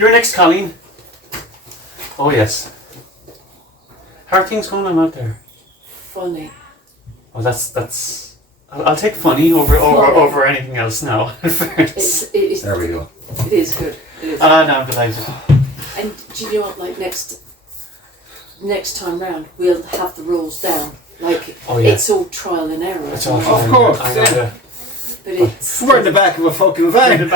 You're next, Colleen. Oh yes. How are things going on out there? Funny. Oh, that's. I'll take funny over anything else now. It's There we go. It is good. It is. No, I'm delighted. And do you know what? Like next time round, we'll have the rules down. Like it's all trial and error. It's all Of course. But it's We're in the back of a fucking van.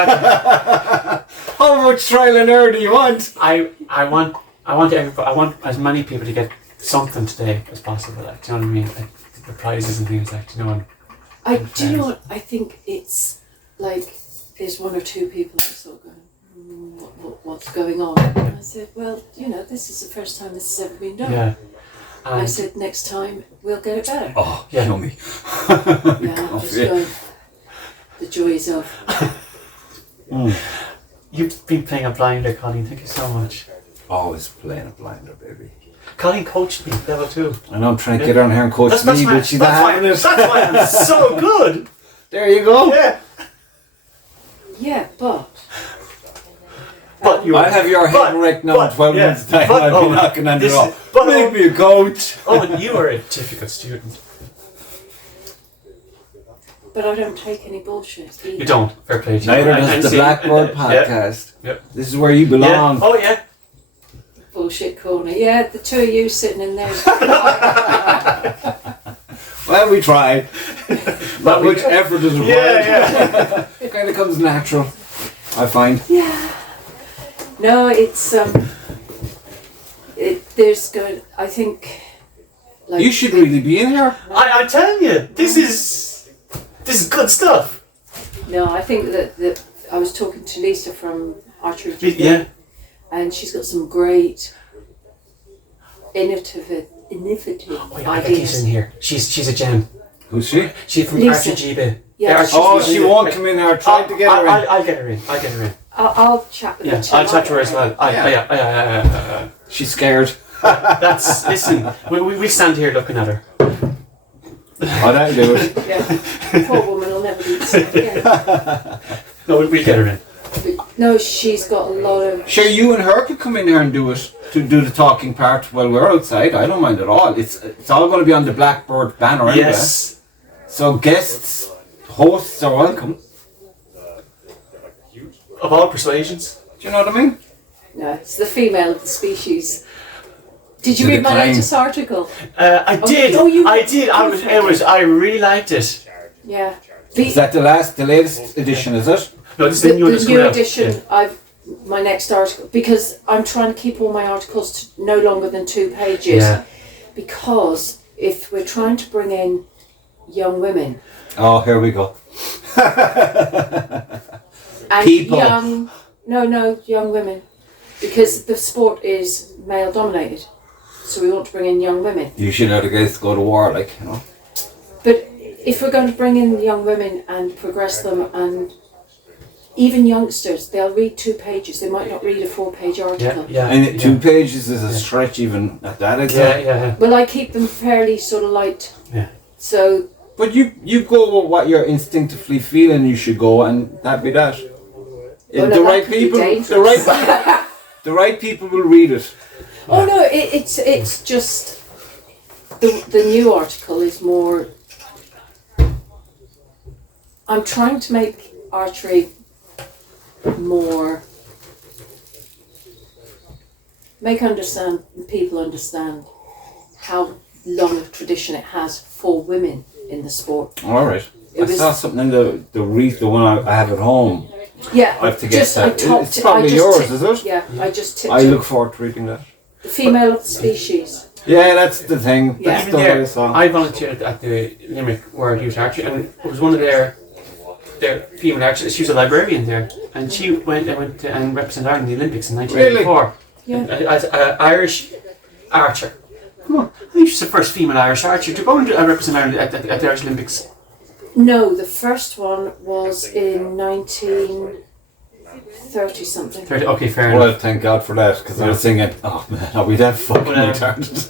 How much trial and error do you want? I want everybody. I want as many people to get something today as possible. Like, do you know what I mean? Like the prizes and things. Like, do you know what? do you know what? I think it's like there's one or two people that are sort of going, what's going on? And I said, well, you know, this is the first time this has ever been done. Yeah. And I said, next time we'll get it better. Oh, yeah, yummy. Yeah, I'm just going, the joys of. You've been playing a blinder, Colleen. Thank you so much. Always playing a blinder, baby. Colleen coached me level 2. I know I'm trying to get her on here and coach me, but she's not having it. That's why I'm so good. There you go. Yeah. Yeah, but I'll have your head wrecked now in 12 months' time. I'll be knocking on the door. Make me a coach. And you are a difficult student. But I don't take any bullshit either. You don't. Fair play to you. Neither does the Blackbird podcast. Yep. This is where you belong. Yeah. Oh yeah. Bullshit corner. Yeah, the two of you sitting in there. Well, we tried. Not much effort is required. Yeah. It kind of comes natural, I find. Yeah. No, it's there's good. I think. Like, You should really be in here. I'm telling you, this is good stuff. No, I think that I was talking to Lisa from Archery, Yeah. and she's got some great innovative Oh yeah, I get Lisa in here. She's a gem. Who's she? She's from Lisa. RTGB. Yeah. Oh, she won't come in here. I tried to get her in. I'll get her in. I'll get her in. I'll chat with her. Yeah, I'll chat to her as well. Yeah. She's scared. Listen, we stand here looking at her. Oh, that'll do it. Yeah, poor woman will never be the same again. No, we'll get her in. But no, she's got a lot of. Sure, you and her could come in here and do it, to do the talking part while we're outside. I don't mind at all. It's all going to be on the Blackbird banner anyway. Yes. So guests, hosts are welcome. Of all persuasions. Do you know what I mean? No, it's the female of the species. Did you To read my decline. latest article? I did. Oh, you I did. I really liked it. Yeah. Is that the latest edition, is it? No, this is the new edition. Yeah. My next article, because I'm trying to keep all my articles to no longer than 2 pages. Yeah. Because if we're trying to bring in young women. Oh, here we go. And People. young women. Because the sport is male dominated. So we want to bring in young women. You should know the guys to go to war, like, you know. But if we're going to bring in young women and progress them, and even youngsters, they'll read 2 pages. They might not read a 4-page article. Yeah. And 2 pages is a stretch even at that, is it? Yeah. Well, I keep them fairly sort of light. Yeah. So. But you go with what you're instinctively feeling you should go, and that'd be that. Well, The no, right that could be people, dangerous. the right people will read it. Oh no, it's just the new article is more. I'm trying to make archery more people understand how long a tradition it has for women in the sport. All right. I saw something in the one I have at home. Yeah, I have to get that. It's probably I just yours, is it? Yeah, I just tipped I it. look forward to reading that. The female of the species. Yeah, that's the thing. Yeah. That's Even the there, way I saw. I volunteered at the Limerick World Youth Archery, and it was one of their female archers. She was a librarian there, and she went and represented Ireland in the Olympics in 1984. Yeah. As an Irish archer. Come on, I think she's the first female Irish archer to go and represent Ireland at the Irish Olympics. No, the first one was in 1930 something. Okay, fair enough. Well, thank God for that, because I was thinking, oh man, are we that fucking retarded?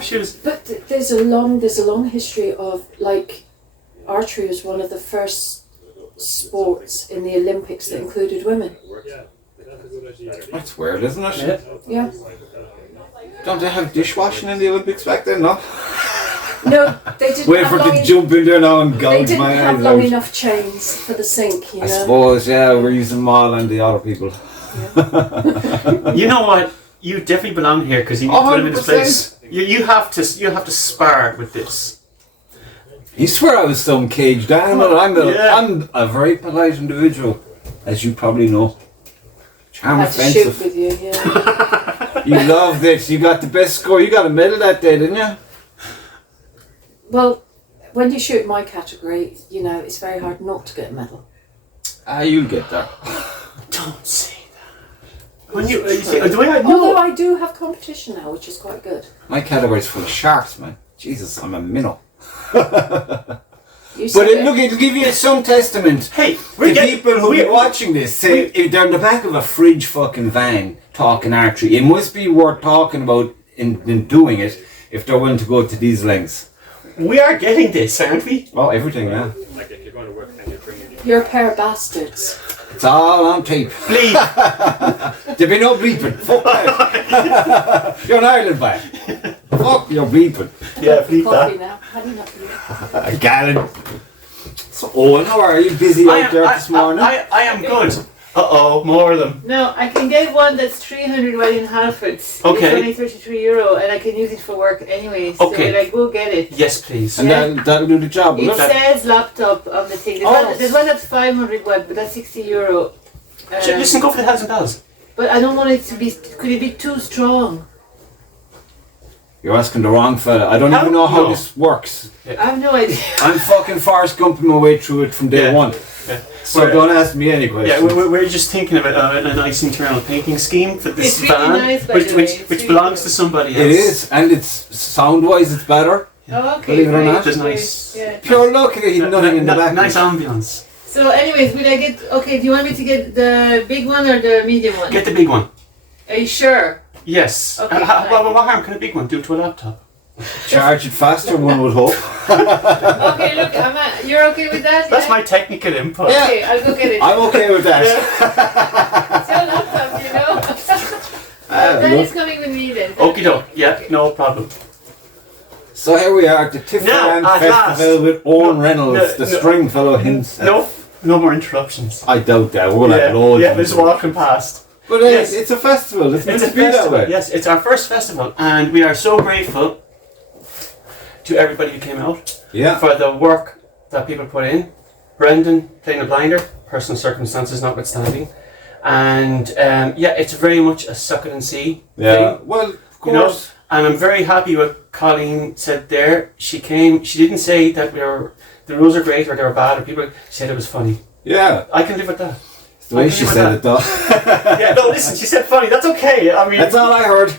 She was. But there's a long history of, like, archery was one of the first sports in the Olympics that included women. That's weird, isn't it? Yeah. Don't they have dishwashing in the Olympics back then? No. No, they didn't. Wait for it to jump in there now and They gouge didn't my have eyes long out. enough chains for the sink, you I know. suppose, yeah, we're using them all on the other people. You know what? You definitely belong here because you need to put him in his 100%. place. You have to spar with this. You swear I was some caged animal. I'm a very polite individual, as you probably know. Charm I had to shoot offensive. with you, yeah. You loved it. You got the best score. You got a medal that day, didn't you? Well, when you shoot my category, you know, it's very hard not to get a medal. Ah, you'll get there. Don't say that. When you say, the way I know. Although I do have competition now, which is quite good. My category's full of sharks, man. Jesus, I'm a minnow. You said But it. look, it'll give you some testament. Hey, The people who are watching this say if they're in the back of a fridge fucking van talking archery, it must be worth talking about in doing it if they're willing to go to these lengths. We are getting this, aren't we? Oh, everything, yeah. You're a pair of bastards. It's all on tape. Please. There'll be no bleeping. Fuck that. You're an Ireland man. Fuck your bleeping. Yeah, please. Coffee now. Had enough of you. Gallon. So, Owen, how are you? Busy out there this morning? I am good. Uh-oh, more of them. No, I can get one that's 300 well in Halfords. Okay. It's only €33 and I can use it for work anyway. So Okay. like, go get it. Yes, please. And that'll do the job, will It it? says laptop on the thing. There's one that's 500 watt, but that's €60. Listen, go for the hells and bells. But I don't want it to be. Could it be too strong? You're asking the wrong fella. I don't How? even know how No. this works. I have no idea. I'm fucking Forrest Gumping my way through it from day Yeah. one. Yeah. So don't ask me any Yeah, questions. we're just thinking of a nice internal painting scheme for this It's really van, nice, by which, the way. which, It's which really belongs good. to somebody else. It is, and it's sound-wise, it's better. Oh, okay. Believe it or great, not. It's great, nice. Yeah. Pure luck, nothing in the back. Nice ambience. So, anyways, will I get? Okay, do you want me to get the big one or the medium one? Get the big one. Are you sure? Yes. Okay, What harm can a big one do to a laptop? Charge it faster, one would hope. Okay, look, you're okay with that? That's yeah? my technical input. Yeah. Okay, I'll go get it. I'm okay with that. It's your laptop, you know. That look. is coming with me then. Okie doke. Yeah, no problem. So here we are at the Tifam Now, at Festival last. with Owen Reynolds, the no. string fellow himself. No more interruptions. I doubt that. We're going to have loads yeah, of just them. walking past. But Yes. it's a festival. It's meant It's a to be that festival. way. Yes, it's our first festival, and we are so grateful to everybody who came out Yeah. for the work that people put in. Brendan playing a blinder, personal circumstances notwithstanding, and it's very much a suck it and see Yeah. thing. Well, of You know, course. and I'm very happy what Colleen said there. She didn't say that the rules are great or they were bad or people. She said it was funny. Yeah. I can live with that. It's the way I she agree with said that. it, though. Yeah, no, listen, she said funny. That's okay. I mean, That's all I heard.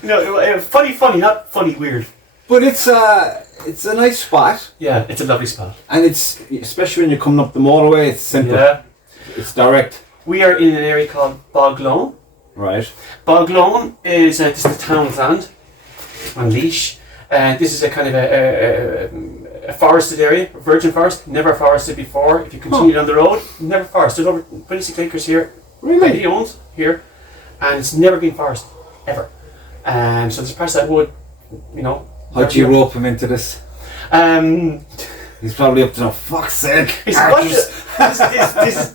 funny, not funny, weird. But it's a nice spot, Yeah, it's a lovely spot. and it's especially when you're coming up the motorway. It's simple. Yeah. It's direct. We are in an area called Boglone. Right. Boglone is this is the town's land on Leash. This is a kind of a forested area, a virgin forest, never forested before. If you continue down the road, never forested. There's over 26 acres here. Really? He owns here, and it's never been forested ever. So there's parts that would, you know. How'd you rope him into this? He's probably up to no fuck's sake. It's Archers.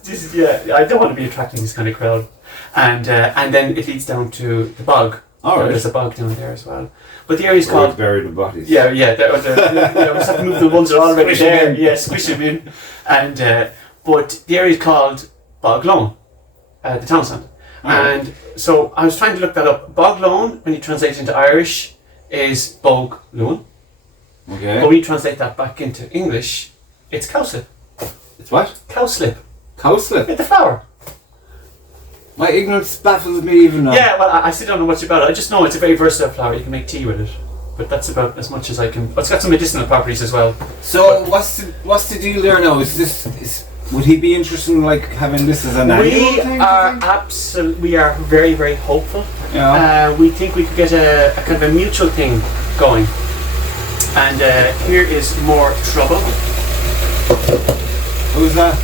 this, yeah. I don't want to be attracting this kind of crowd, and then it leads down to the bog. All right. There's a bog down there as well, but the area is We've called. buried the bodies. Yeah, we just have to move the ones that are already Squish 'em there. in. Yeah, squish them in, and but the area is called Boglone, the townland, and so I was trying to look that up. Boglone, when you translate it into Irish, is Boglone. Okay. But when you translate that back into English, it's cowslip. It's what? Cowslip. Cowslip. It's the flower. My ignorance baffles me even now. Yeah, well, I still don't know much about it. I just know it's a very versatile flower. You can make tea with it. But that's about as much as I can. But it's got some medicinal properties as well. So what's the deal there now? Would he be interested in like having this as an annual We thing? are we are very, very hopeful. Yeah. We think we could get a kind of a mutual thing going. And here is more trouble. Who's that?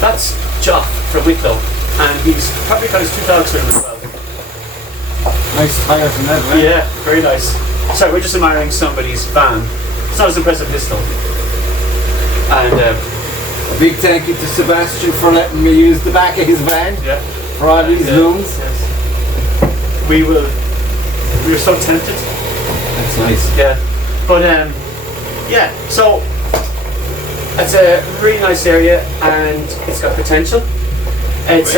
That's Jock from Wicklow. And he's probably got his two dogs with him as well. Nice tires and that, right? Yeah, very nice. Sorry, we're just admiring somebody's van. It's not as impressive as this though. And A big thank you to Sebastian for letting me use the back of his van yeah, for all these rooms. yes. We were so tempted. That's nice. Yeah, but yeah. So it's a really nice area and it's got potential. It's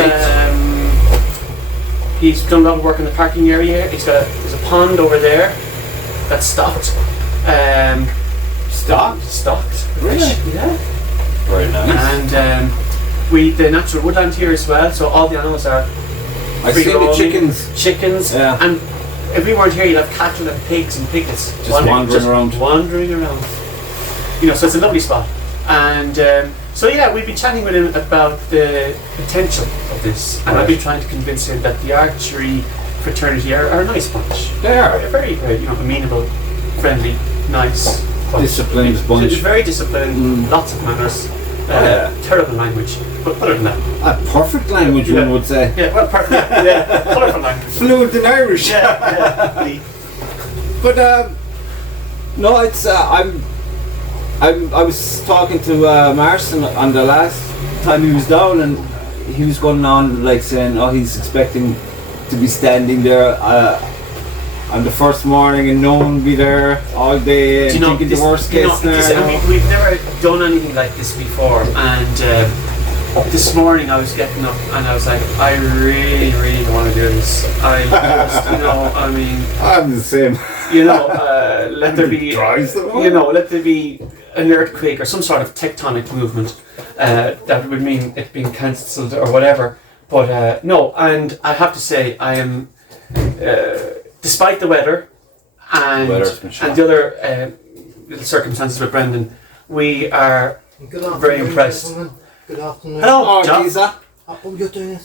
he's done a lot of work in the parking area. There's a pond over there that's stocked. Stocked. Really? Yeah. Very nice. And the natural woodland here as well. So all the animals are. I see the roaming. chickens. Chickens. Yeah. And if we weren't here, you'd have cattle and pigs and piglets Just wandering around. Wandering around. So it's a lovely spot. And so yeah, we've been chatting with him about the potential of this, and I've been trying to convince him that the archery fraternity are a nice bunch. They are. They're very, very amenable, friendly, nice bunch. Disciplined bunch. Very disciplined, lots of manners. Terrible language, but other than that, A perfect language, one would say. yeah, well, perfect. Yeah, colourful language. Fluent in Irish. Yeah. But no, it's I was talking to Marson on the last time he was down, and he was going on like saying, oh, he's expecting to be standing there on the first morning and no one will be there all day and thinking the worst case scenario. We've never done anything like this before, and this morning I was getting up and I was like, I really, really don't want to do this. I just, I'm the same. let there be, let there be an earthquake or some sort of tectonic movement that would mean it being cancelled or whatever. But no, and I have to say, I am, despite the weather and the other little circumstances with Brendan, we are very impressed. Gentlemen. Good afternoon. Hello, John. You're doing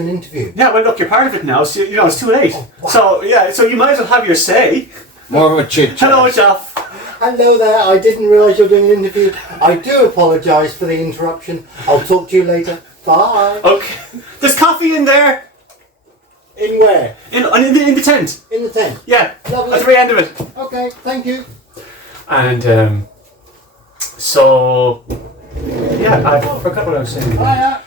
an interview. Yeah, well, look, you're part of it now, so it's too late. Oh, wow. So you might as well have your say. More of a chit chat. Hello, Jeff. Hello there. I didn't realise you're doing an interview. I do apologise for the interruption. I'll talk to you later. Bye. Okay. There's coffee in there. In where? In the tent. In the tent. Yeah. Lovely. At the very end of it. Okay. Thank you. And so yeah, I forgot what I was saying. Hiya.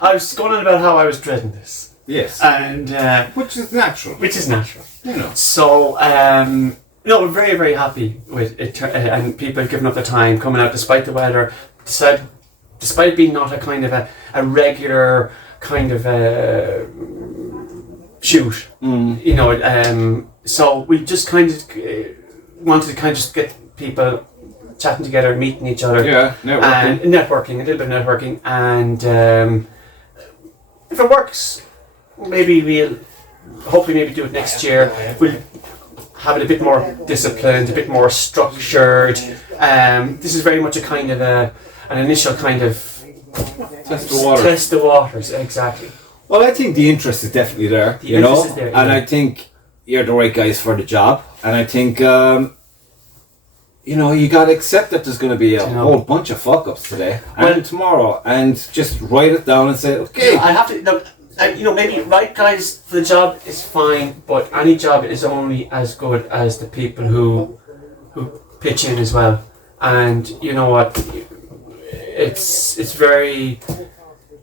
I was going on about how I was dreading this. Yes. And Which is natural. So we're very, very happy with it, and people have given up their time coming out despite the weather, despite it being not a kind of a regular kind of shoot. So we just kind of wanted to kind of just get people chatting together, meeting each other, networking. and networking, a little bit of networking, and if it works, maybe we'll hopefully maybe do it next year. We'll have it a bit more disciplined, a bit more structured. This is very much a kind of an initial kind of Test the waters. Test the waters, exactly. Well, I think the interest is definitely there, The interest is there, and yeah. I think you're the right guys for the job, and I think you got to accept that there's going to be a whole bunch of fuck ups today and tomorrow, and just write it down and say, okay. I have to. Maybe right guys for the job is fine, but any job is only as good as the people who pitch in as well. And you know what? It's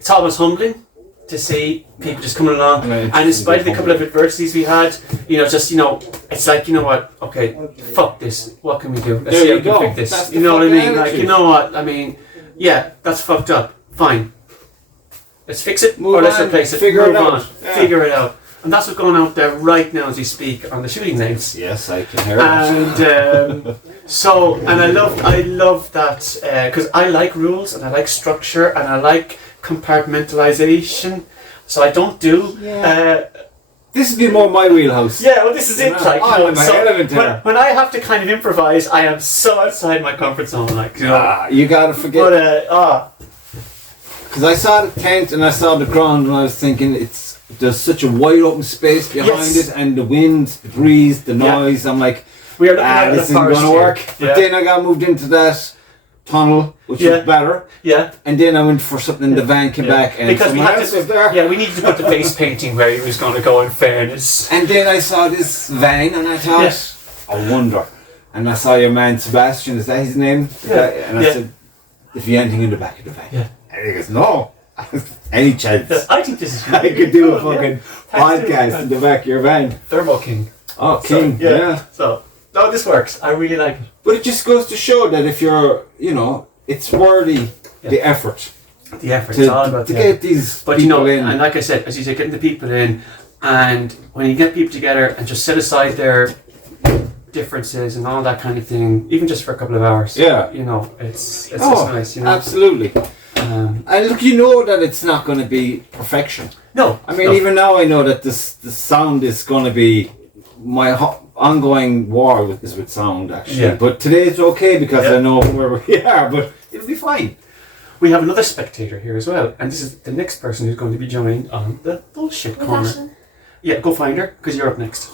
almost humbling to see people just coming along, and in spite of the couple of adversities we had, it's like, you know what? Okay, fuck this. What can we do? Let's see how we can fix this. That's you know what I mean? attitude. Like, you know what I mean? Yeah, that's fucked up. Fine. Let's fix it, or let's replace it. Figure it Move out. on. Yeah. Figure it out. And that's what's going on out there right now as we speak on the shooting lanes. Yes, I can hear it. And I love that because I like rules and I like structure and I like compartmentalization. So I don't do. This would be more my wheelhouse. Yeah, well, this is it. Like, I'm a element here. when I have to kind of improvise, I am so outside my comfort zone. Like, You gotta forget. But Because I saw the tent and I saw the ground and I was thinking there's such a wide open space behind it, and the wind, the breeze, the noise. I'm like, we are looking at this the isn't forest going to work. here. But then I got moved into that tunnel, which Yeah. was better. Yeah. And then I went for something in the van, came back, and Because we someone had else to, was there. yeah, we needed to put the face painting where he was going to go. In fairness, And then I saw this van, and I thought, I wonder. And I saw your man Sebastian, is that his name? Yeah. And I said, if you anything in the back of the van. Yeah. And he goes, no. Any chance. I think this is. I Really could do a cool, fucking Thanks to- podcast in the back of your van. Thermo King. Oh, So, King, yeah. So, no, this works. I really like it. But it just goes to show that if you're, it's worthy the effort The effort. It's all to, about to the get effort. these But people in. and like I said, as you say, getting the people in, and when you get people together and just set aside their differences and all that kind of thing, even just for a couple of hours. Yeah. It's just nice. Absolutely. Um, And look, that it's not going to be perfection. no, I mean, no. even now I know that the sound is going to be my ongoing war with sound, actually. Yeah. But today it's okay because Yeah. I know where we are, but it'll be fine. We have another spectator here as well, and this is the next person who's going to be joining on the bullshit corner. Yeah, go find her because you're up next.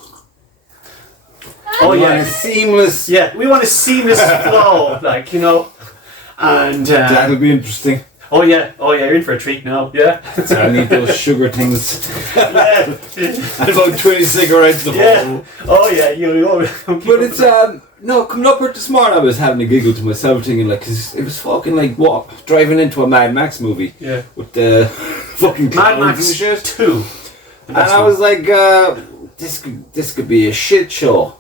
Oh We want yeah, a seamless. yeah. We want a seamless flow, and That'll be interesting. oh yeah, you're in for a treat now. Yeah, So I need those sugar things. yeah, About 20 cigarettes. yeah. Oh yeah, you. But it's no, coming up here this morning I was having a giggle to myself thinking cause it was fucking like what, driving into a Mad Max movie. Yeah. With the fucking Mad clowns Max and shit. 2. And I was like, this could be a shit show.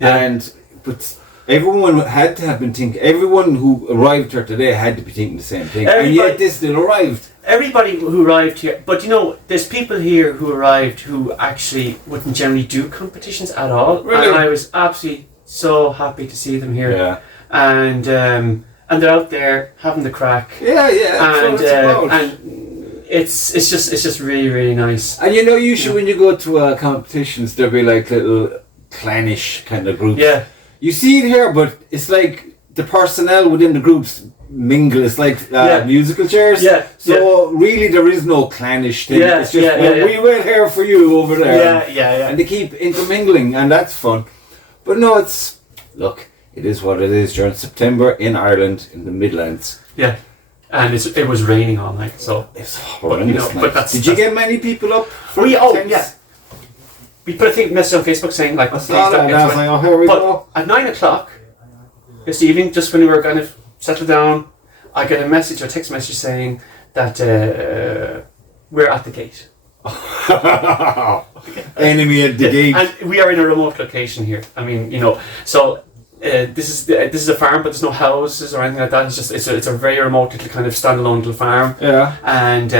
Yeah. But everyone had to have been thinking. Everyone who arrived here today had to be thinking the same thing. And yet this still arrived. Everybody who arrived here, but there's people here who arrived who actually wouldn't generally do competitions at all. Really? And I was absolutely so happy to see them here. Yeah. And they're out there having the crack. Yeah. That's what it's about. And it's just really, really nice. And usually when you go to competitions, there'll be like little clannish kind of groups. Yeah. You see it here, but it's like the personnel within the groups mingle. It's like musical chairs. Yeah. So really, there is no clannish thing. Yeah, It's just yeah. we wait here for you over there. Yeah. And they keep intermingling, and that's fun. But no, it is what it is during September in Ireland in the Midlands. Yeah. And it was raining all night, so It's horrendous. but that's- Did you get many people up? For tents? yeah. We put a message on Facebook saying I saw that and I was like, oh, here we go. But at 9 o'clock this evening, just when we were kind of settled down, I get a text message saying that we're at the gate. Enemy at the gate. And we are in a remote location here. I mean, so this is a farm, but there's no houses or anything like that. It's a very remote little kind of standalone little farm. Yeah. And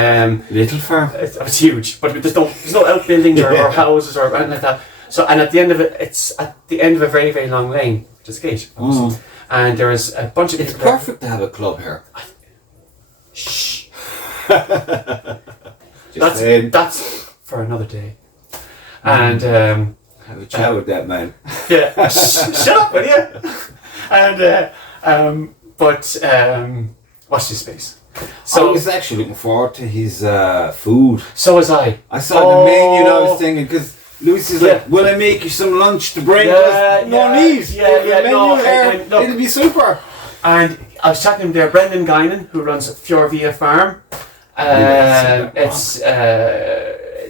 Little farm. it's huge, but there's no outbuildings or houses or anything like that. So, and at the end of it, it's at the end of a very, very long lane, which is a gate. And there is a bunch of It's people there. perfect to have a club here. Shh. Just saying. That's for another day. And Have a chat with that man. yeah, shut up, will you? And watch this space. I So was actually looking forward to his food. so was I. I saw the menu and I was thinking, because Lucy's like, will I make you some lunch to bring us? No need. No, and look, It'll be super. and I was chatting to him there, Brendan Guinan, who runs Fiorvia Farm.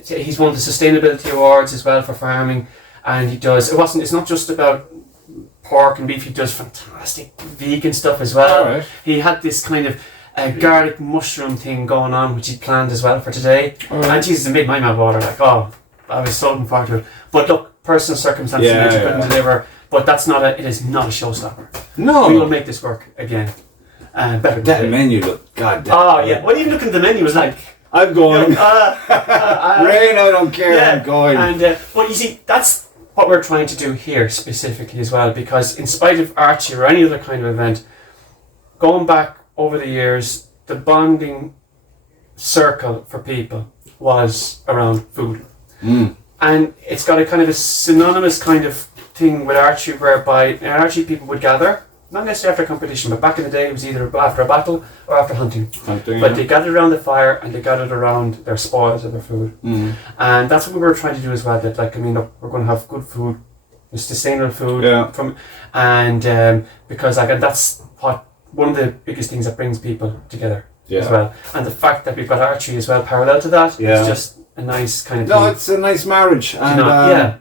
He's won the sustainability awards as well for farming, and he does. It's not just about pork and beef. He does fantastic vegan stuff as well. Alright. He had this kind of garlic mushroom thing going on, which he planned as well for today. And Jesus, it made my mouth water. Like, oh, I was so looking forward to it. But look, personal circumstances meant he couldn't deliver. But it is not a showstopper. No. We will make this work again. Better than That today. menu looked goddamn. Oh yeah. Well, even looking at the menu was like, I'm going. Rain, yeah, I don't care. I'm going. And but you see, that's what we're trying to do here specifically as well, because in spite of archery or any other kind of event, going back over the years, the bonding circle for people was around food. And it's got a kind of a synonymous kind of thing with archery, whereby in archery people would gather, not necessarily after a competition, but back in the day it was either after a battle or after hunting. But they gathered around the fire and they gathered around their spoils of their food. And that's what we were trying to do as well. That look, we're going to have good food, sustainable food, because that's what one of the biggest things that brings people together Yeah. as well. And the fact that we've got archery as well, parallel to that, Yeah. is just a nice kind of No, thing. it's a nice marriage, and You know, yeah.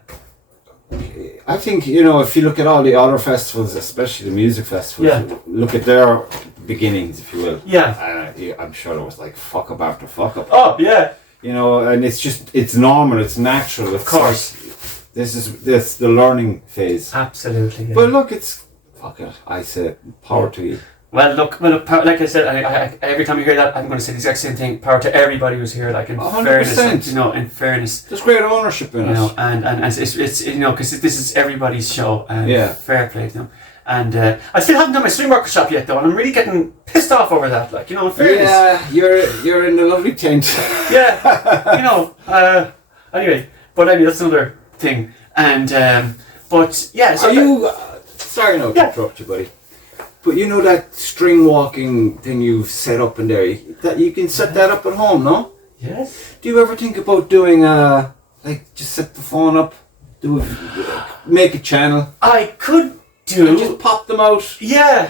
I think, you know, if you look at all the other festivals, especially the music festivals, Yeah. look at their beginnings, if you will. Yeah. I'm sure there was like fuck up after fuck up. Oh, yeah. You know, and it's normal, it's natural. Of course. This is the learning phase. Absolutely. Yeah. But look, it's fuck it. I say power to you. Well, look, like I said, I, every time you hear that, I'm going to say the exact same thing. Power to everybody who's here, like in 100%. fairness, like, you know, in fairness. There's great ownership in You it. know, and it's you know, because this is everybody's show, and Yeah. fair play to them. And I still haven't done my string workshop yet, though, and I'm really getting pissed off over that. Like, you know, in fairness. Yeah, you're in the lovely tent. Yeah, you know. Anyway, but I mean that's another thing. And but yeah, so Are you? Sorry, no, to Yeah. interrupt you, buddy. But you know that string walking thing you've set up in there. That you can set that up at home, no? Yes. Do you ever think about doing like just set the phone up, make a channel, I could do. and just pop them out Yeah.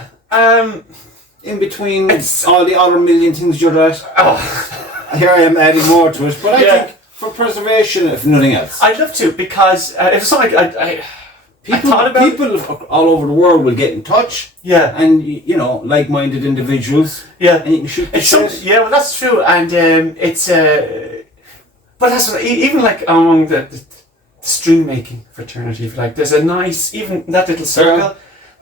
in between It's- all the other million things you're at? Oh, Here I am adding more to it, but I Yeah. think for preservation, if nothing else. I'd love to because if it's something I People, thought about it. people all over the world will get in touch, Yeah. and you know, like-minded individuals, Yeah. and you can shoot the It's shit. some, yeah, well, that's true, and it's but that's what, even like among the stream making fraternity, if you like, there's a nice, even that little circle. Yeah.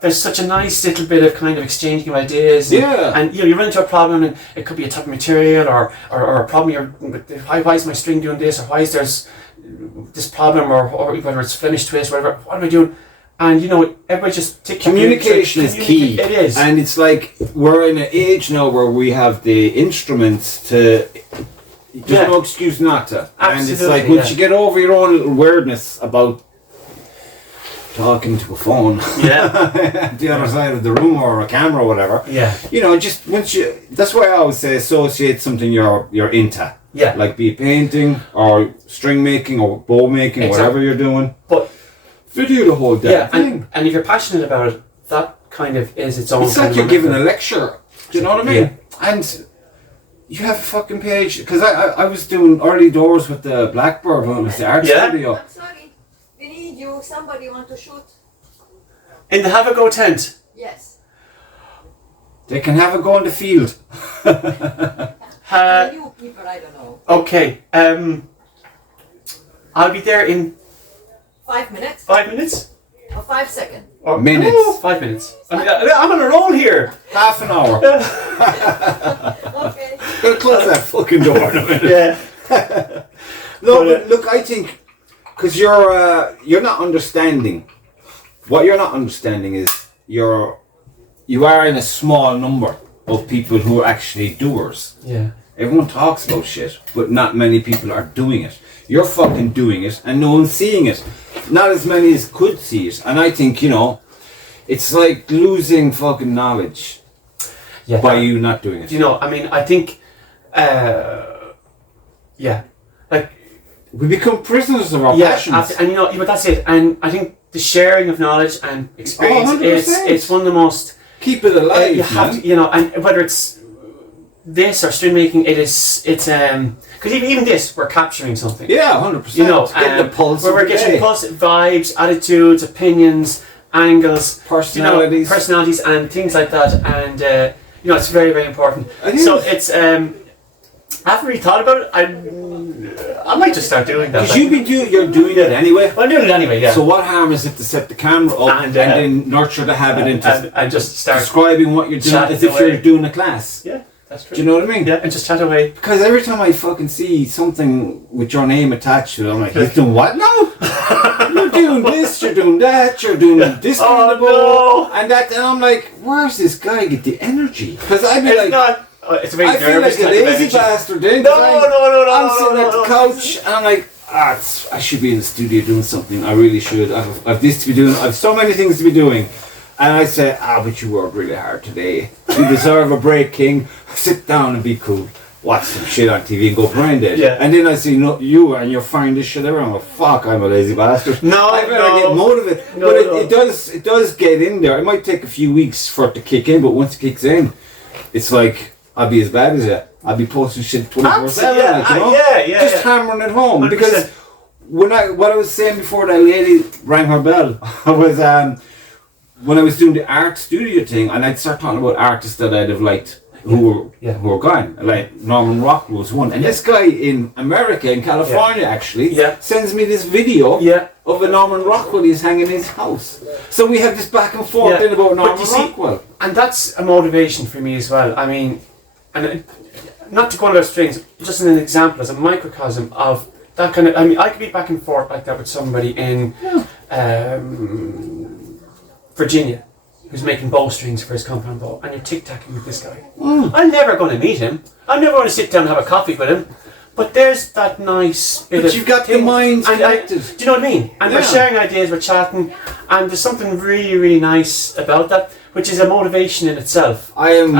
There's such a nice little bit of kind of exchanging of ideas. And, Yeah. and you know, you run into a problem, and it could be a type of material or a problem. Why is my string doing this, or why is there's this problem, or whether it's Flemish twist, whatever. What am I doing? And you know, everybody just Communication is key. It is. And it's like we're in an age now where we have the instruments to. There's Yeah. no excuse not to. And it's like Absolutely, once yeah. you get over your own little weirdness about talking to a phone Yeah. at the other side of the room or a camera or whatever. Yeah. You know, just once you. That's why I always say associate something you're into. Yeah. Like be it painting or string making or bow making, Exactly. whatever you're doing. But Video the whole damn yeah, thing. and if you're passionate about it, that kind of is its own. It's kind like of you're giving a momentum. lecture. Do you know what I mean? And you have a fucking page. Because I was doing early doors with the Blackbird when it was the art Yeah. studio. I'm sorry. We need you. Somebody want to shoot? In the Have a Go tent. Yes. They can have a go in the field. You people, I don't know. Okay. I'll be there in 5 minutes 5 minutes. or 5 seconds? Or Minutes. Oh, 5 minutes. I'm on a roll here. Half an hour. Okay. Gonna close that fucking door in a minute. Yeah. No, but look, I think because you're not understanding. What you're not understanding is you are in a small number of people who are actually doers. Yeah. Everyone talks about shit, but not many people are doing it. You're fucking doing it, and no one's seeing it. Not as many as could see it. And I think, you know, it's like losing fucking knowledge Yeah. by you not doing it. You know, I mean, I think. Yeah. Like. We become prisoners of our Yeah. passions. And you know, but that's it. And I think the sharing of knowledge and experience 100%. it's one of the most. Keep it alive, You have man. to, you know, and whether it's this or stream making, it's because even this we're capturing something. Yeah, 100%. You know, Getting the pulse where of we're the getting day. pulse, vibes, attitudes, opinions, angles, Personalities. you know, personalities, and things like that. And you know, it's very, very important. It So is. it's I haven't really thought about it. I might just start doing that. Because you're doing it anyway. Well, I'm doing it anyway. Yeah. So what harm is it to set the camera up And, and then nurture the habit into and just start. describing what you're doing chatting as if away. you're doing a class? Yeah, that's true. Do you know what I mean? Yeah, and just chat away. Because every time I fucking see something with your name attached to it, I'm like, he's doing what now? You're doing this, you're doing that, you're doing this Oh, kind of bow, no. and that, and I'm like, where's this guy get the energy? Because I'd be It's like, not. It's a very I feel nervous like a kind of lazy energy. bastard, dude. No, no, I'm sitting no, at the no. couch and I'm like, I should be in the studio doing something. I really should. I've this to be doing. I've so many things to be doing. And I say, but you worked really hard today. You deserve a break, King. Sit down and be cool. watch some shit on TV and go brain dead. Yeah. And then I see you and you're firing this shit around. Like, fuck, I'm a lazy bastard. No, I better no. get motivated. No, but no. it does get in there. It might take a few weeks for it to kick in, but once it kicks in, it's like I'll be as bad as you. I'll be posting shit 24/7. Absolutely, yeah, like, you know? yeah. Just hammering it home 100%. because what I was saying before that lady rang her bell, I was when I was doing the art studio thing, and I'd start talking about artists that I'd have liked who were gone, like Norman Rockwell was one, and this guy in America, in California, actually, sends me this video of a Norman Rockwell he's hanging in his house. So we have this back and forth then about Norman Rockwell, and that's a motivation for me as well. I mean, and not to go on those strings, just an example as a microcosm of that kind of. I mean, I could be back and forth like that with somebody in Virginia, who's making bowstrings for his compound bow, and you're tic-tacking with this guy. I'm never going to meet him. I'm never going to sit down and have a coffee with him. But there's that nice bit but you've got the minds connected. Do you know what I mean? And we're sharing ideas, we're chatting, and there's something really, really nice about that, which is a motivation in itself. I'm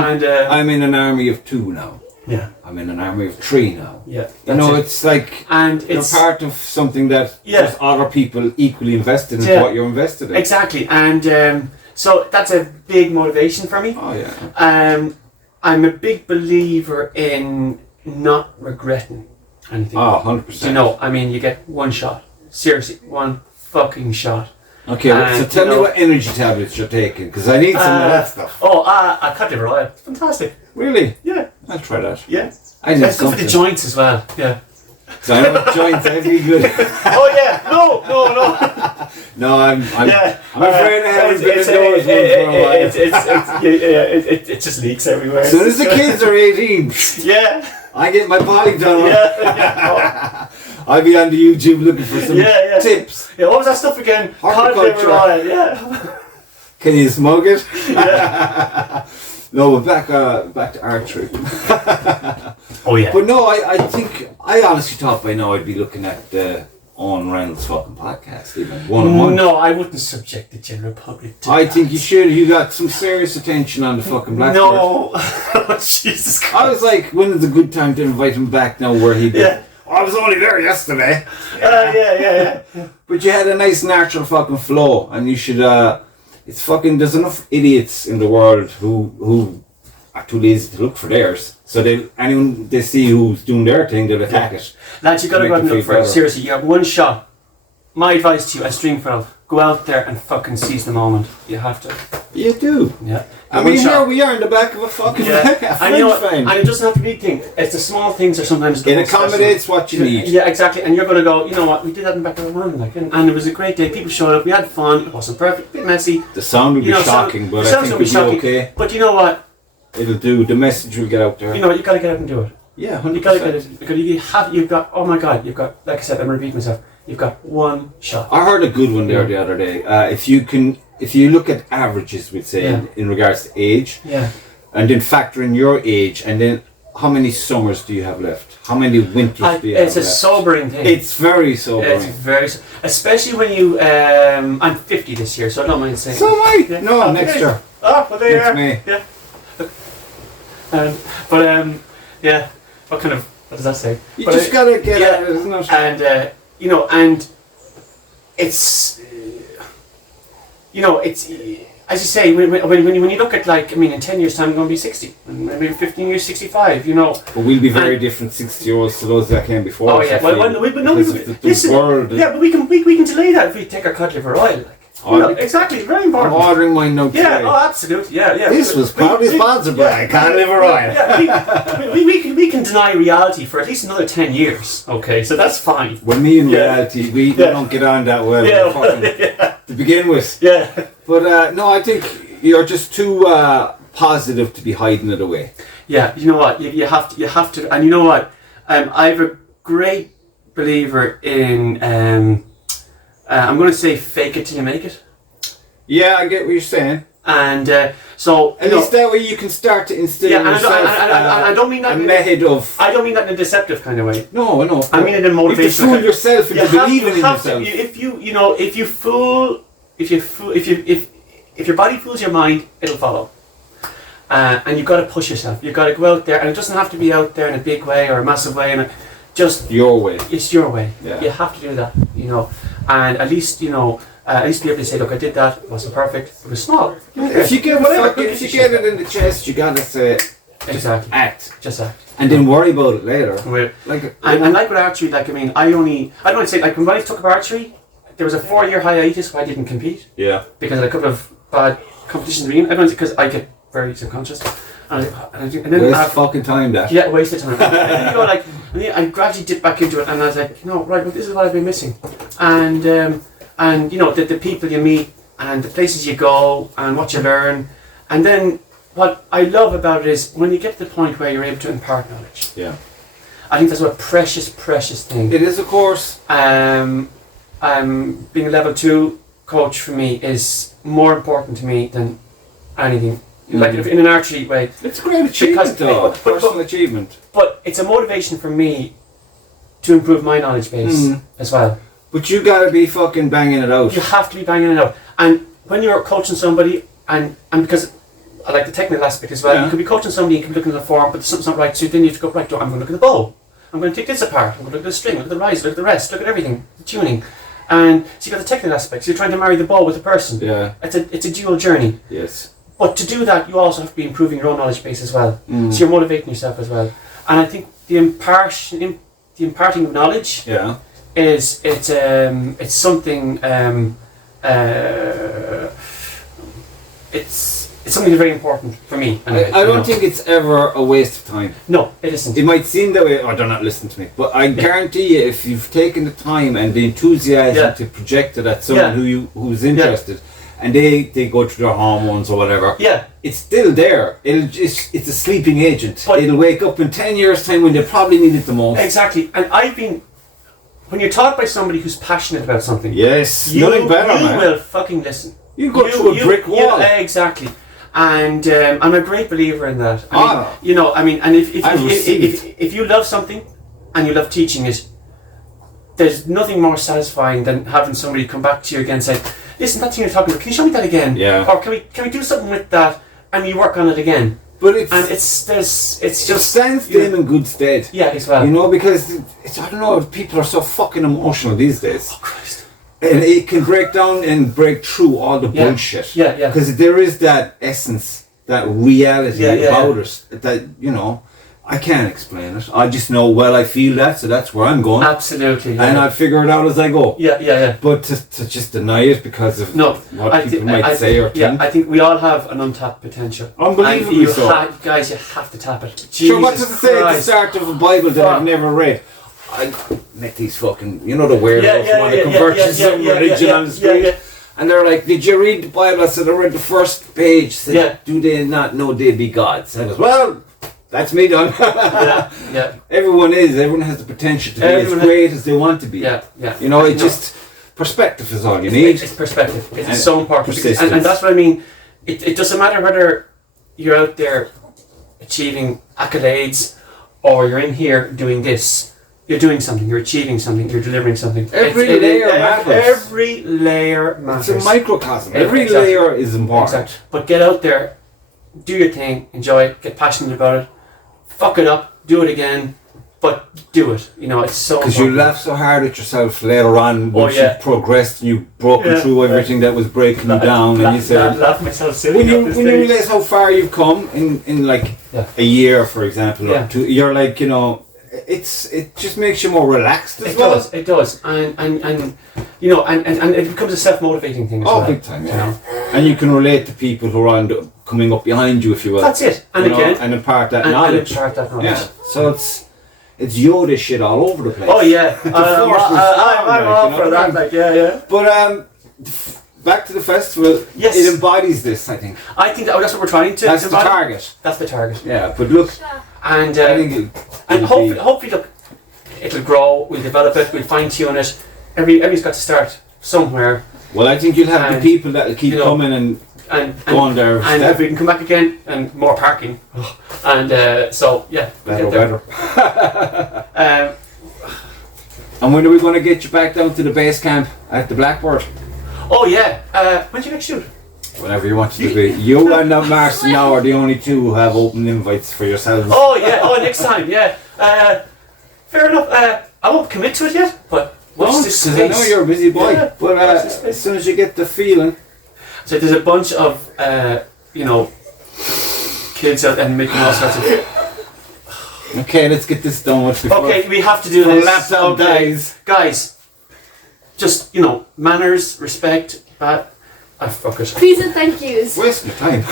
in an army of 2 now. Yeah. I'm in an army of 3 now. Yeah. You know, it's like you're part of something that there's other people equally invested in what you're invested in. Exactly, and so that's a big motivation for me. Oh yeah. I'm a big believer in not regretting anything. Oh, 100%. You know, I mean, you get one shot. Seriously, one fucking shot. Okay, so tell me what energy tablets you're taking, because I need some of that stuff. Oh, I cut liver oil. It's fantastic. Really? Yeah. I'll try that. Yeah. I need it's good for the joints as well. Yeah. So I know joints, I'd be good. Oh yeah, no. No, I'm afraid I haven't been indoors it just leaks everywhere. As soon as the kids are 18, I get my body done. I'll be on the YouTube looking for some tips. Yeah, what was that stuff again? Horticulture. Yeah. Can you smoke it? Yeah. No, but back to archery. Oh yeah. But no, I honestly thought by now I'd be looking at the Owen Reynolds fucking podcast, even one a month. No, I wouldn't subject the general public to I that. think you should. You got some serious attention on the fucking Blackbird. No. Jesus Christ. I was like, when is a good time to invite him back now where he'd be? Yeah. I was only there yesterday. Yeah. But you had a nice natural fucking flow, and you should, it's fucking, there's enough idiots in the world who are too lazy to look for theirs. So anyone they see who's doing their thing, they'll attack it. Lads, you gotta go out and look for it. Seriously, you have one shot. My advice to you, as string fellow, go out there and fucking seize the moment. You have to. You do. Yeah. I mean, here we are in the back of a fucking and, you know what, and it doesn't have to be big things. It's the small things are sometimes the it most accommodates special. what you need. Yeah, exactly. And you're going to go, you know what, we did that in the back of the van, like, and it was a great day. People showed up, we had fun, it wasn't perfect, a bit messy. The sound would be shocking, but I think it'll be okay. But you know what? It'll do, the message will get out there. You know what, you've got to get out and do it. Yeah, 100%. You got to get it, because you've got, oh my God, you've got, like I said, I'm repeating myself, you've got one shot. I heard a good one there the other day. If you look at averages, we'd say, in regards to age, and then factor in your age, and then how many summers do you have left? How many winters do you have left? It's a sobering thing. It's very sobering. It's very, especially when you, I'm 50 this year, so I don't mind saying. So am I. No, next year. Oh, well there you are. May. Yeah. Yeah. What does that say? You just gotta get at it, isn't it? And you know, and it's as you say, when you look at, like, I mean, in 10 years' time I'm going to be 60, and maybe in 15 years 65, you know. But we'll be very different 60-year-olds to those that came before. Oh yeah, world. Yeah, but we can delay that if we take our cod liver oil, like. Exactly, very important. I'm ordering mine now today. Yeah, oh, absolutely, yeah. This was proudly sponsored by Cod Liver Oil. Yeah, we can deny reality for at least another 10 years, okay, so that's fine. Well, me in reality, we don't get on that well to begin with. Yeah. But no, I think you're just too positive to be hiding it away. Yeah, you know what, you have to, and you know what, I'm a great believer in, I'm going to say fake it till you make it. Yeah, I get what you're saying. And so at least that way you can start to instill in yourself I don't mean that a method of. I don't mean that in a deceptive kind of way. No, I know. I mean it in a motivational. You have to fool yourself into believing in yourself. If your body fools your mind, it'll follow. And you've got to push yourself. You've got to go out there, and it doesn't have to be out there in a big way or a massive way. And just Your way. it's your way. Yeah. You have to do that, you know. And at least, you know, at least be able to say, look, I did that. It wasn't perfect. It was small. If you get if you get it in the chest, you gotta say Exactly. act, Just that. and then worry about it later. Well, Like, and like with archery, like I mean, I don't want to say like when I took up archery, there was a 4-year hiatus where I didn't compete yeah, because I had a couple of bad competitions in the beginning. I don't because I get very subconscious, and then waste after, fucking time that. yeah, waste of time. And then you go like, and then I gradually dipped back into it, and I was like, no, right, well, this is what I've been missing, and you know the people you meet and the places you go and what you learn, and then what I love about it is when you get to the point where you're able to impart knowledge. Yeah. I think that's a precious thing. It is, of course. Being a level 2 coach for me is more important to me than anything. Like in an archery way. It's a great achievement, though. but- Personal achievement. But it's a motivation for me to improve my knowledge base as well. But you gotta be fucking banging it out. You have to be banging it out. And when you're coaching somebody, and because I like the technical aspect as well, Yeah. you could be coaching somebody, you can look at the form, but something's not right, so then you have to go, right, I'm going to look at the bow. I'm going to take this apart. I'm going to look at the string, look at the rise, look at the rest, look at everything, the tuning. And so you've got the technical aspects. You're trying to marry the bow with the person. Yeah. It's a dual journey. Yes. But to do that, you also have to be improving your own knowledge base as well. So you're motivating yourself as well. And I think the imparting of knowledge Yeah. is it's something it's something that's very important for me. I don't think it's ever a waste of time. No, it isn't. It might seem that way, or they're not listening to me, but I guarantee you, if you've taken the time and the enthusiasm to project it at someone who's interested, and they go through their hormones or whatever, it's still there. It's a sleeping agent. But it'll wake up in 10 years' time when they probably need it the most. Exactly. And when you're taught by somebody who's passionate about something, yes, nothing better, man. You will fucking listen. You go through a brick wall. Exactly. And I'm a great believer in that. I mean, Ah. you know, I mean, and if I've you love something and you love teaching it, there's nothing more satisfying than having somebody come back to you again and say, listen, that thing you're talking about, can you show me that again? Yeah. Or can we do something with that and you work on it again? But it just stands them in good stead. Yeah, as well. You know, because I don't know, people are so fucking emotional these days. Oh Christ. And it can break down and break through all the bullshit. Yeah, yeah. Because there is that essence, that reality about it that, you know, I can't explain it. I just know, well, I feel that, so that's where I'm going. Absolutely. Yeah. And I'll figure it out as I go. Yeah. But to just deny it because of what people might say or think. Yeah, I think we all have an untapped potential. Unbelievably so. Guys, you have to tap it. Sure, what Jesus does it say at the Christ. start of a Bible that I've never read? I met these fucking, you know, the weirdos who want to convert to some religion on the street. And they're like, did you read the Bible? I said, I read the first page. Said, do they not know they be gods? I goes, well, that's me done. Everyone has the potential to be as great as they want to be. You know, it just, perspective is all you need. It's perspective. It's so important. And that's what I mean. It doesn't matter whether you're out there achieving accolades or you're in here doing this. You're doing something, you're achieving something, you're delivering something. Every layer matters. Every layer matters. It's a microcosm. Every layer is important. Exactly. But get out there, do your thing, enjoy it, get passionate about it, fuck it up, do it again, but do it. You know, it's so important. Because you laugh so hard at yourself later on once you've progressed and you've broken through everything that was breaking you down, and you said, laugh myself silly. When you realise how far you've come in like a year, for example, or two, you're like, you know, it just makes you more relaxed as well. It does, and you know, and it becomes a self-motivating thing as well. Big time, yeah. You know? And you can relate to people who are coming up behind you, if you will. That's it, and and impart that knowledge. Yeah, so it's Yoda shit all over the place. Oh yeah, I'm all for that. Like, yeah. But back to the festival. Yes, it embodies this. I think that's what we're trying to. That's the target. That's the target. Yeah, but look. And I think hopefully, look, it'll grow. We'll develop it. We'll fine tune it. Everybody's got to start somewhere. Well, I think you'll have the people that will keep coming and going there. And if we can come back again and more parking, and so yeah, better. And when are we going to get you back down to the base camp at the Blackbird? Oh yeah. When do you next shoot? Whenever you want to do it. You and Marcy now are the only two who have open invites for yourselves. Oh yeah. Oh, next time. Yeah. Fair enough. I won't commit to it yet, but watch this Because I space. know you're a busy boy. Yeah, But watch this space. as soon as you get the feeling. So there's a bunch of kids out and making all sorts of. Okay, let's get this done with before. Okay, we have to do Before this. laptop dies. Guys, just manners, respect. Fuck it. Please and thank yous. Waste my time.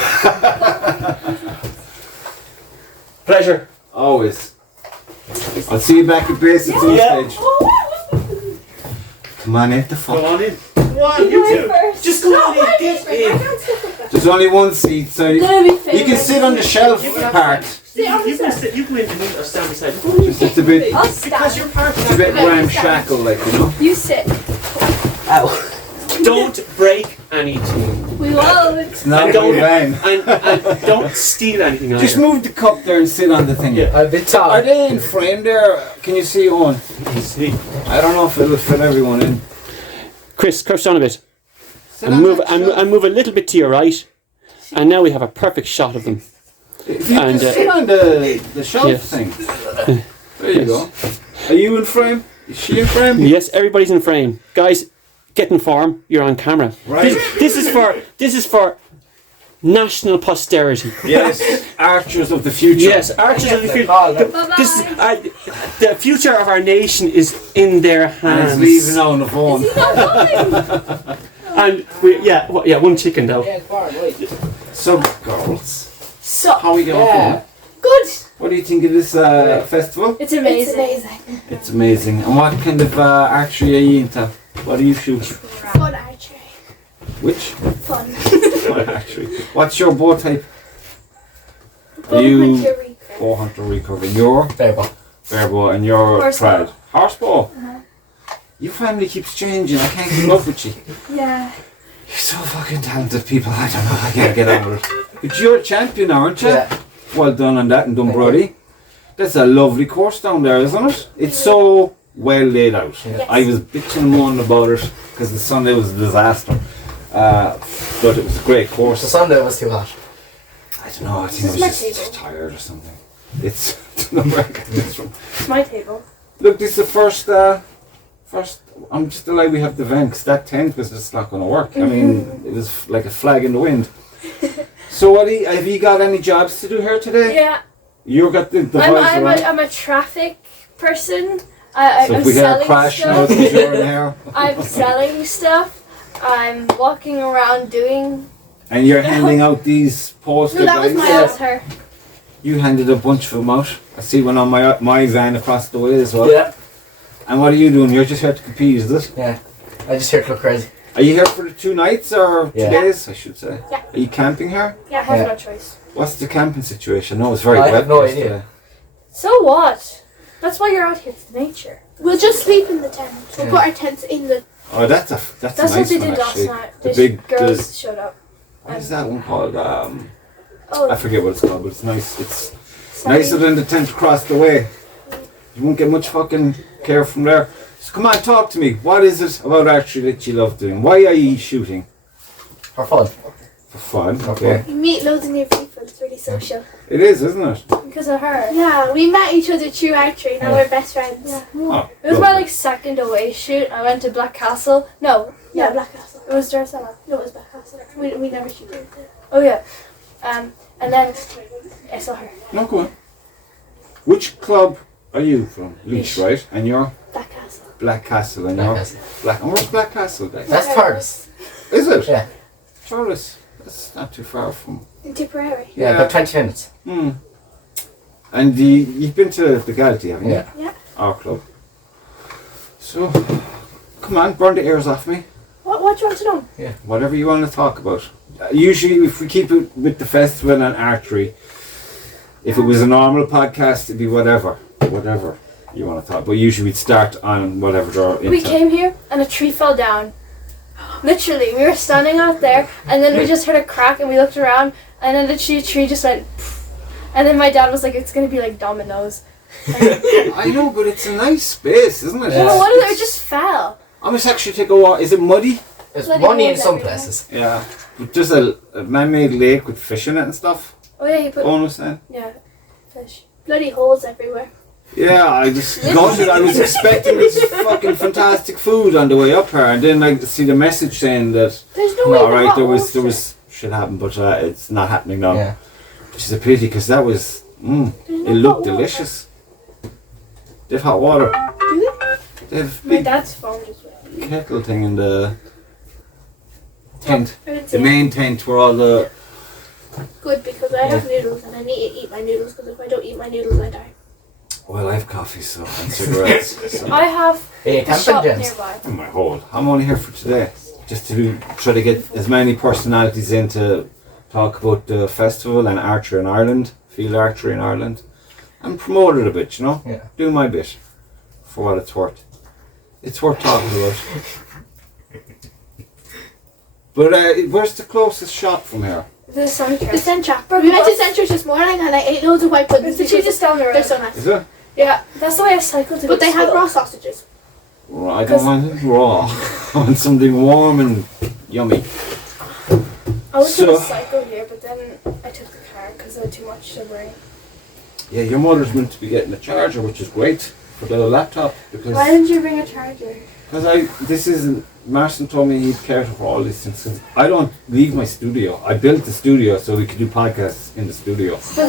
Pleasure. Always. I'll see you back at base at some Yeah. stage. Come on in, the Go fuck. on in. Go on, you two. Just go on in. Get in. There's only one seat, so you can sit on the shelf part. You can sit. You go in and or stand beside. Just it's a bit, I'll Because stand. you're part of it's a bit ramshackle, like, you know. You sit. Don't break anything. We won't. It's not And don't- a van. And don't steal anything either. Just move the cup there and sit on the thing. Yeah. A bit Are tired. they in frame there? Can you see Owen? See. I don't know if it'll fit everyone in. Chris, crouch down a bit. Sit And on move that and, shelf. and move a little bit to your right. And now we have a perfect shot of them. If you and, just sit on the shelf yes. thing. There you go. Are you in frame? Is she in frame? Yes, everybody's in frame. Guys, get in form. You're on camera. Right. This is for national posterity. Yes. Archers of the future. Yes, archers of the future. This is, the future of our nation is in their And hands. it's leaving on the phone. And one chicken though. So, girls, So how are we going? good. What do you think of this festival? It's amazing. It's amazing. And what kind of archery are you into? What do you shoot? Fun archery. Which? Fun. What archery? What's your bow type? Are you bow hunter recurve? And your bear bow and your Horsebow. trad? Horsebow. Your family keeps changing. I can't keep up with you. Yeah. You're so fucking talented, people. I don't know. I can't get over it. But you're a champion, aren't you? Yeah. Well done on that, and done, Brody. That's a lovely course down there, isn't it? It's so well laid out. Yes. I was bitching and moaning about it because the Sunday was a disaster. But it was a great The course. Sunday was too hot. I don't know. I think I This is was my just table. tired or something. It's I don't know where I got this from. It's my table. Look, this is the first. I'm just delighted we have the van because that tent was just not going to work. I mean, it was like a flag in the wind. So, have you got any jobs to do here today? Yeah. You got the visor on. I'm a traffic person. So I'm if we get a selling crash now, stuff. it's you're in here. I'm selling stuff. I'm walking around doing. And you're handing out these posters. No, that was my altar. You handed a bunch of them out. I see one on my van across the way as well. Yeah. And what are you doing? You're just here to compete, is it? Yeah. I just hear it look crazy. Are you here for the 2 nights or 2 Yeah. days, I should say? Yeah. Are you camping here? Yeah, I have Yeah. no choice. What's the camping situation? No, it's very I wet have no yesterday. idea. So what? That's why you're out here. It's nature. We'll just sleep in the tent. We'll Yeah. put our tents in the. Oh, that's a That's nice what they one, did actually. last night. The These big, girls showed up. what is that one called? I Oh, forget what it's called, but it's nice. It's sorry. nicer than the tent across the way. You won't get much fucking care from there. So come on, talk to me. What is it about archery that you love doing? Why are you shooting? For fun. For fun, okay. You meet loads of new people. It's really social. It is, isn't it? Because of her. Yeah, we met each other through archery. Now we're best friends. Yeah, Oh, It was my lovely. second away shoot. I went to Black Castle. No, yeah, Black Castle. it was Dressella. No, it was Black Castle. We never shoot it. Oh yeah. And then I saw her. No, go on. Which club are you from? Leash, right? And you're Black Castle. Black Castle, and Black you're Castle. Black. And where's Black Castle, guys? That's Tardis. Is it? Yeah. Charles. That's not too far from. In Tipperary. Yeah, about 20 minutes. Hmm. And you've been to the Galty, haven't you? Yeah. Yeah. Our club. So, come on, burn the ears off me. What do you want to know? Whatever you want to talk about. Usually, if we keep it with the festival and archery, if it was a normal podcast, it'd be whatever you want to talk. But usually, we'd start on whatever they're into. We came here and a tree fell down. Literally, we were standing out there and then we just heard a crack and we looked around and then the tree just went poof. And then my dad was like, it's gonna be like dominoes. I know, but it's a nice space, isn't it? Yeah. Well, what? It just fell. I must actually take a walk. Is it muddy? It's Bloody money in holes some everywhere. places. Yeah. Just a man-made lake with fish in it and stuff. Oh yeah, he put. Owen was saying. Yeah, fish. Bloody holes everywhere. Yeah, I just got it. I was expecting this fucking fantastic food on the way up here, and then I see the message saying that. There's no way. All right, there was shit happened, but it's not happening now. Yeah. Which is a pity because that was. It looked delicious. They have hot water. Do They have My big dad's phone just went. kettle thing in the tent, I didn't see the it. main tent where all the. Good, because I have noodles and I need to eat my noodles, because if I don't eat my noodles, I die. Well, I have coffee, so and cigarettes. So. I have Hey, a shop camping gents. nearby. Oh my whole. I'm only here for today, just to try to get as many personalities in to talk about the festival and archery in Ireland, field archery in Ireland, and promote it a bit. You know, Yeah. do my bit for what it's worth. It's worth talking about. But where's the closest shop from here? The Centre. The Centra. We went to Centra's this morning and I ate loads of white puddings. It's just down the road. They're so nice. Is it? Yeah, that's the way I cycled to. But the they had school. raw sausages. Well, I don't want it raw. I want something warm and yummy. I was So- gonna cycle here, but then I took the car because I had too much to bring. Yeah, your mother's meant to be getting a charger, which is great for the laptop because. Why didn't you bring a charger? Because this isn't. Martin told me he'd care for all these things. 'Cause I don't leave my studio. I built the studio so we could do podcasts in the studio. So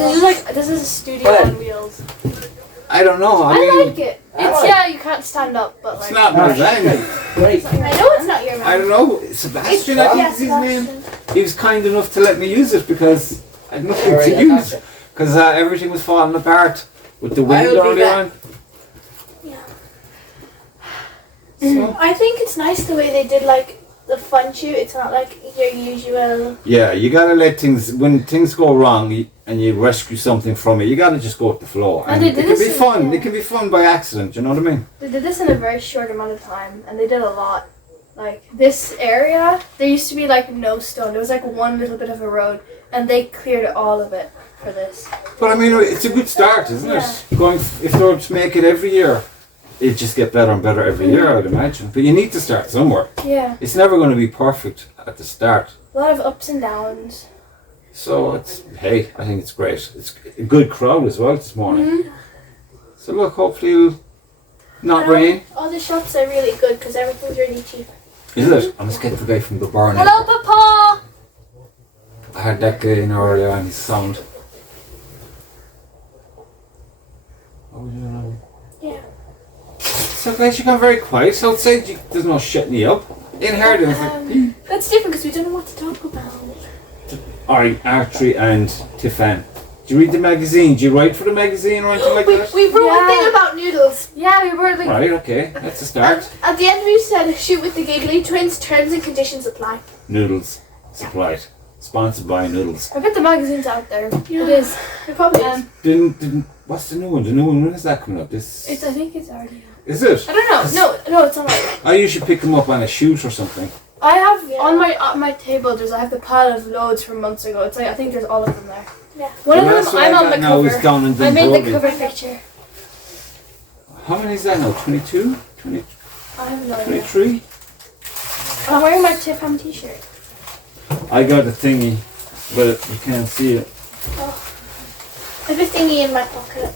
this is a studio Well, on wheels. I don't know. I I mean, like it. It's yeah, you can't stand up, but it's like. not my thing. Great. I know it's not your I don't know. Sebastian, I think Yeah, is his name. Sebastian. He was kind enough to let me use it because I had nothing Alright, to use. Because everything was falling apart with the wind I'll be earlier back. on. Yeah. So, I think it's nice the way they did like the fun shoot. It's not like your usual. yeah, you gotta let things, when things go wrong and you rescue something from it, you gotta just go with the flow. And And they it did can be this in- fun. yeah. It can be fun by accident, you know what I mean? They did this in a very short amount of time, and they did a lot. Like this area, there used to be like no stone. There was like one little bit of a road, and they cleared all of it for this. But I mean, it's a good start, isn't it? Going, if they were to make it every year, it'd just get better and better every year, I'd imagine. But you need to start somewhere. Yeah, It's never going to be perfect at the start. a lot of ups and downs. So it's, hey, I think it's great. It's a good crowd as well this morning. So look, hopefully it'll not rain. All the shops are really good because everything's really cheap. Is it? I must get the guy from the barn. Hello, Papa. I heard that guy in earlier on his sound. Oh, you know. Yeah. So guys, you got very quiet outside. There's no shutting you up. In here, there's like, That's different because we don't know what to talk about. Alright, archery and Tifam. Do you read the magazine? Do you write for the magazine or anything like that? We wrote Yeah. a thing about noodles. Yeah, we were like. Right, okay, that's a start. At the end we said shoot with the Giggly Twins, terms and conditions apply. Noodles supplied. Sponsored by Noodles. I bet the magazine's out there. Yeah. It is. It probably is. Didn't what's the new one? The new one, when is that coming up? This It's. I think it's already out. is it? I don't know. No, it's not. Right. I usually pick them up on a shoot or something. I have Yeah. on my table. I have the pile of loads from months ago. It's like I think there's all of them there. Yeah. One The of them last one I'm I on got the now is cover. down in I made the Dundalk. cover picture. How many is that now? 22? 20, I have no idea. 23? I'm wearing my Tifam t-shirt. I got a thingy, but you can't see it. I have a thingy in my pocket.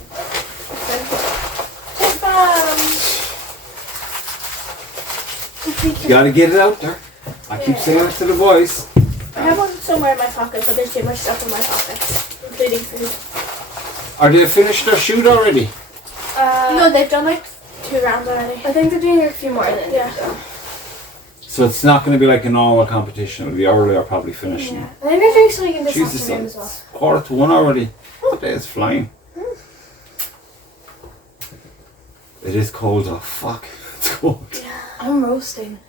You gotta get it out there. I keep saying it to the boys. I have one somewhere in my pocket, but there's too much stuff in my pockets, including food. Are they finished their shoot already? No, they've done like 2 rounds already. I think they're doing a few more then. Yeah. So it's not going to be like a normal competition. It'll be early or probably finishing. Yeah. I think they're doing something in this Jesus, afternoon as well. it's 1:45 already. The day is flying. It is cold though. Fuck. It's cold. I'm roasting.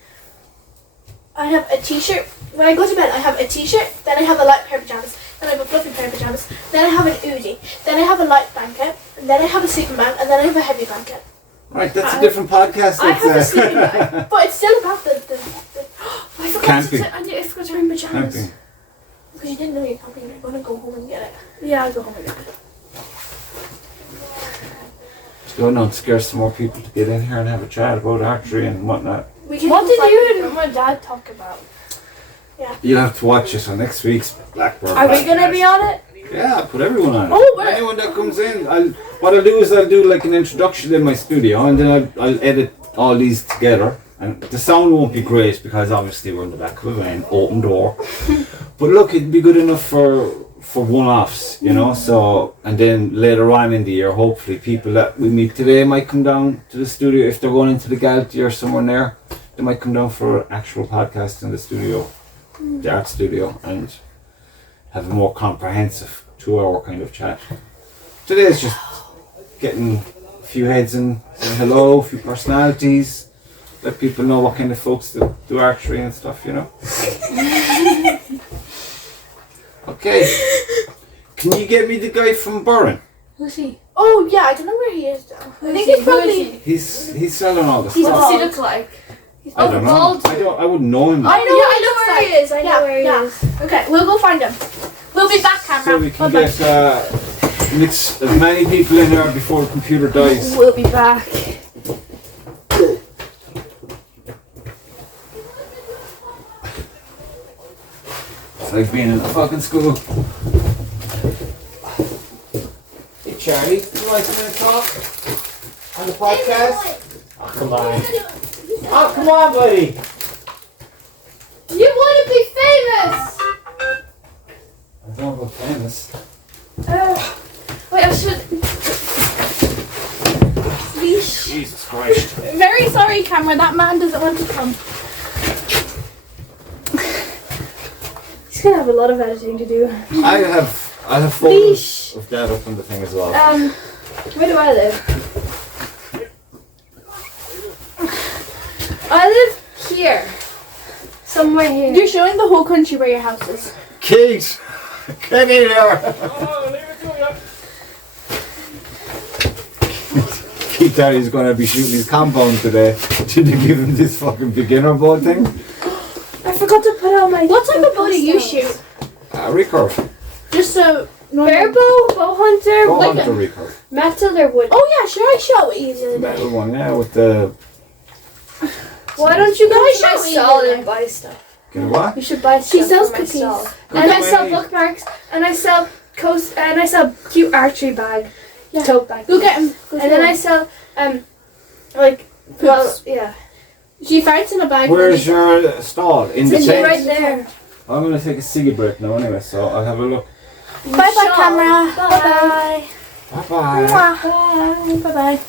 I have a t-shirt. When I go to bed, I have a t-shirt, then I have a light pair of pajamas, then I have a fluffy pair of pajamas, then I have an Uzi, then I have a light blanket, and then I have a sleeping bag, and then I have a heavy blanket. Right, that's a different podcast. I have a It's, sleeping bag, but it's still about the I forgot Camping. I forgot to bring pajamas. Camping. because you didn't know you're camping. You're gonna go home and get it. Yeah, I'll go home and get it. Go on, scare some more people to get in here and have a chat about archery and whatnot. We can What go did find you it. and my dad talk about? You'll have to watch us on next week's Blackbird. Are we gonna be on it? Yeah, I'll put everyone on it. Oh, where? Anyone that comes in, what I'll do is I'll do like an introduction in my studio, and then I'll edit all these together. And the sound won't be great because obviously we're in the back of a van, open door. But look, it'd be good enough for one-offs, you know. So, and then later on in the year, hopefully people that we meet today might come down to the studio if they're going into the Galty or somewhere there. They might come down for an actual podcast in the studio, the art studio, and have a more comprehensive 2-hour kind of chat. Today is just getting a few heads in, saying hello, a few personalities, let people know what kind of folks that do archery and stuff, you know. Okay, can you get me the guy from Burren? Who's he? Oh yeah, I don't know where he is though. I think he's probably. He's selling all the What stuff. does he look like? I don't know. I wouldn't know him. I know where he is. I know where he is. Okay, we'll go find him. We'll be back, camera. So we can Bye-bye. get mix as many people in there before the computer dies. We'll be back. It's like being in a fucking school. Hey Charlie, you want to come and talk on the podcast? Oh, come on. Oh, come on, buddy. You want to be famous? I don't look famous. Wait, I should. Jesus Christ. Very sorry, camera. That man doesn't want to come. He's gonna have a lot of editing to do. I have photos of that up on the thing as well. Where do I live? I live here. Somewhere here. You're showing the whole country where your house is. Kate! Get in here! Keith Daddy's gonna be shooting his compound today. Did you give him this fucking beginner bow thing? I forgot to put out my. What type of bow do you shoot? Recurve. Just so. Bear bow, bow hunter, Bow wood, hunter recurve. metal or wood. Oh yeah, sure. I shot with you the other day. Metal one, yeah, with the. Why don't you go I to my shall stall eat it. and buy stuff? You know what? You should buy stuff. She sells from my cookies. stall. Good And I sell way. bookmarks, and I sell and I sell cute archery bag, tote bag. Go get him. Go And then I sell yeah. She farts in a bag. Where's your stall? In the It's tent? right there. I'm gonna take a ciggy break now anyway, so I'll have a look. Bye bye, camera. Bye. Bye bye. Bye bye. Bye bye.